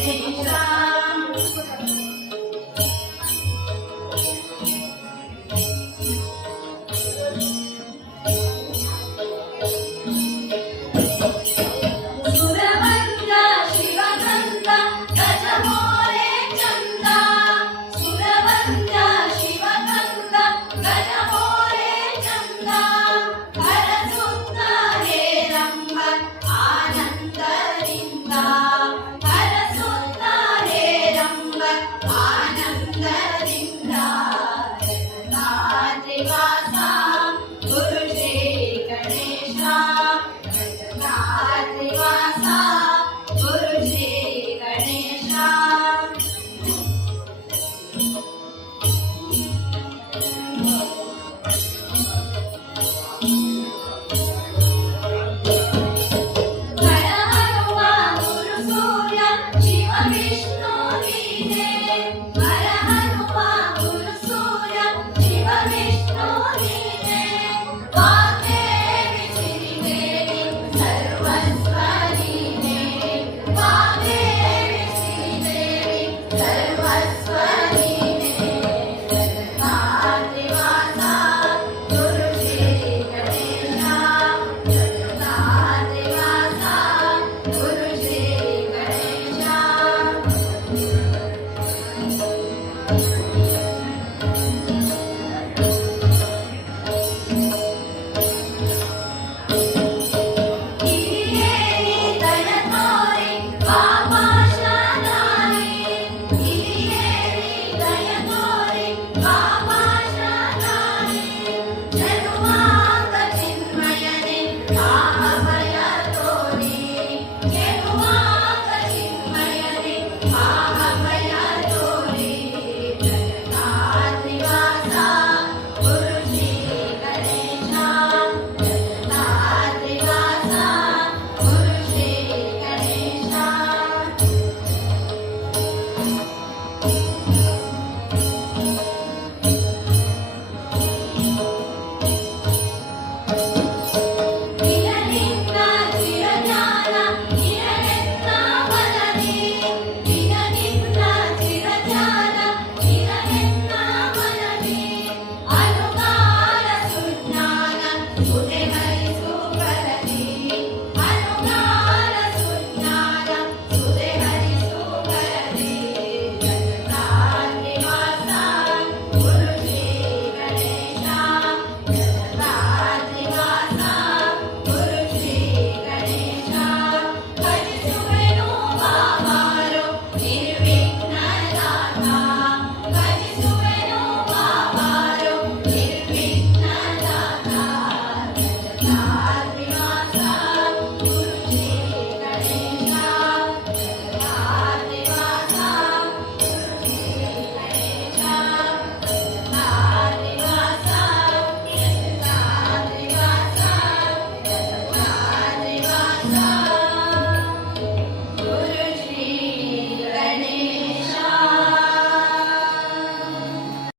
ที่ใจ Bye. Obrigada.